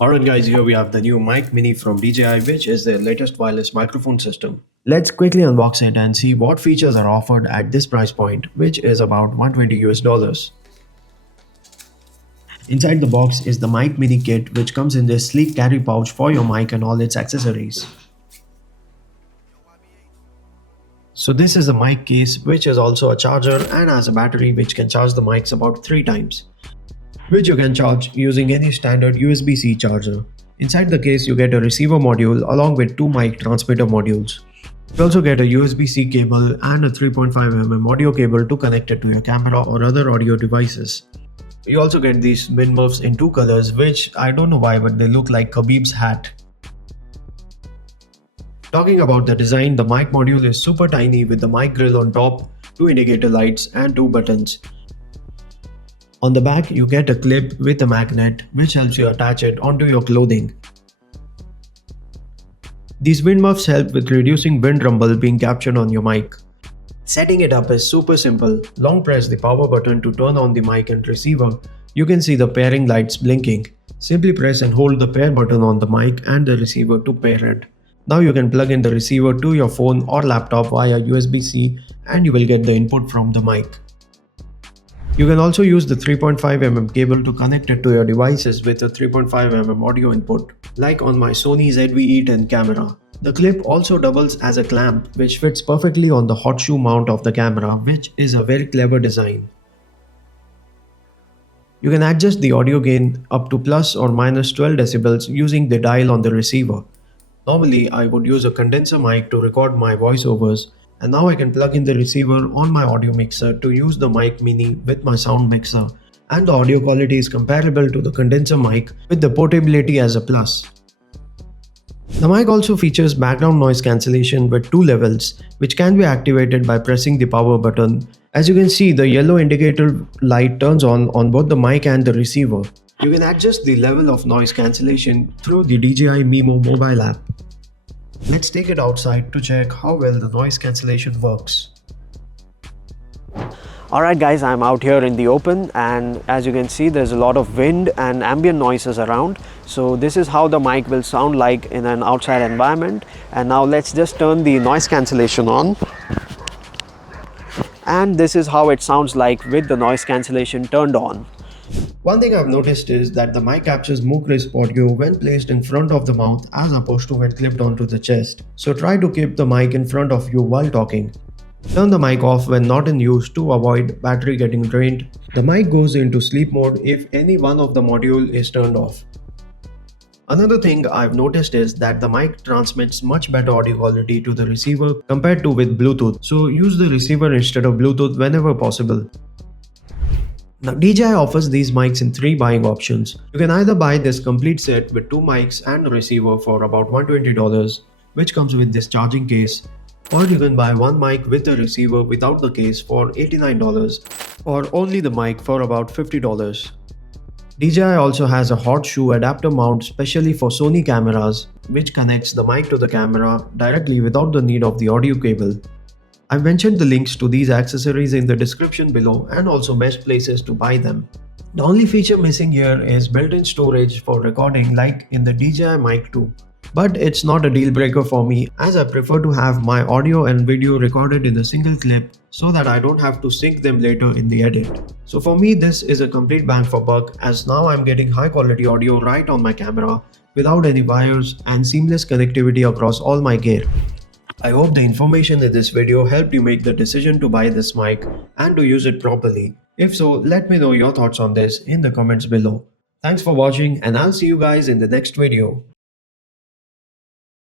Alright guys, here we have the new Mic Mini from DJI, which is their latest wireless microphone system. Let's quickly unbox it and see what features are offered at this price point, which is about 120 US dollars. Inside the box is the Mic Mini kit, which comes in this sleek carry pouch for your mic and all its accessories. So this is a mic case, which is also a charger and has a battery which can charge the mics about 3 times, which you can charge using any standard USB-C charger. Inside the case you get a receiver module along with 2 mic transmitter modules. You also get a USB-C cable and a 3.5mm audio cable to connect it to your camera or other audio devices. You also get these wind muffs in 2 colors, which I don't know why, but they look like Khabib's hat. Talking about the design, the mic module is super tiny with the mic grill on top, 2 indicator lights and 2 buttons. On the back, you get a clip with a magnet which helps you attach it onto your clothing. These wind muffs help with reducing wind rumble being captured on your mic. Setting it up is super simple. Long press the power button to turn on the mic and receiver. You can see the pairing lights blinking. Simply press and hold the pair button on the mic and the receiver to pair it. Now you can plug in the receiver to your phone or laptop via USB-C and you will get the input from the mic. You can also use the 3.5mm cable to connect it to your devices with a 3.5mm audio input, like on my Sony ZV-E10 camera. The clip also doubles as a clamp which fits perfectly on the hot shoe mount of the camera, which is a very clever design. You can adjust the audio gain up to plus or minus 12 decibels using the dial on the receiver. Normally, I would use a condenser mic to record my voiceovers, and now I can plug in the receiver on my audio mixer to use the Mic Mini with my sound mixer, and the audio quality is comparable to the condenser mic with the portability as a plus. The mic also features background noise cancellation with 2 levels, which can be activated by pressing the power button. As you can see, the yellow indicator light turns on both the mic and the receiver. You can adjust the level of noise cancellation through the DJI Mimo mobile app. Let's take it outside to check how well the noise cancellation works. Alright guys, I'm out here in the open and as you can see there's a lot of wind and ambient noises around. So this is how the mic will sound like in an outside environment. And now let's just turn the noise cancellation on. And this is how it sounds like with the noise cancellation turned on. One thing I've noticed is that the mic captures more crisp audio when placed in front of the mouth as opposed to when clipped onto the chest. So try to keep the mic in front of you while talking. Turn the mic off when not in use to avoid battery getting drained. The mic goes into sleep mode if any one of the module is turned off. Another thing I've noticed is that the mic transmits much better audio quality to the receiver compared to with Bluetooth. So use the receiver instead of Bluetooth whenever possible. Now DJI offers these mics in 3 buying options. You can either buy this complete set with 2 mics and a receiver for about $120, which comes with this charging case, or you can buy 1 mic with the receiver without the case for $89, or only the mic for about $50. DJI also has a hot shoe adapter mount specially for Sony cameras, which connects the mic to the camera directly without the need of the audio cable. I've mentioned the links to these accessories in the description below and also best places to buy them. The only feature missing here is built-in storage for recording like in the DJI Mic 2. But it's not a deal breaker for me as I prefer to have my audio and video recorded in a single clip so that I don't have to sync them later in the edit. So for me this is a complete bang for buck as now I'm getting high quality audio right on my camera without any wires and seamless connectivity across all my gear. I hope the information in this video helped you make the decision to buy this mic and to use it properly. If so, let me know your thoughts on this in the comments below. Thanks for watching and I'll see you guys in the next video.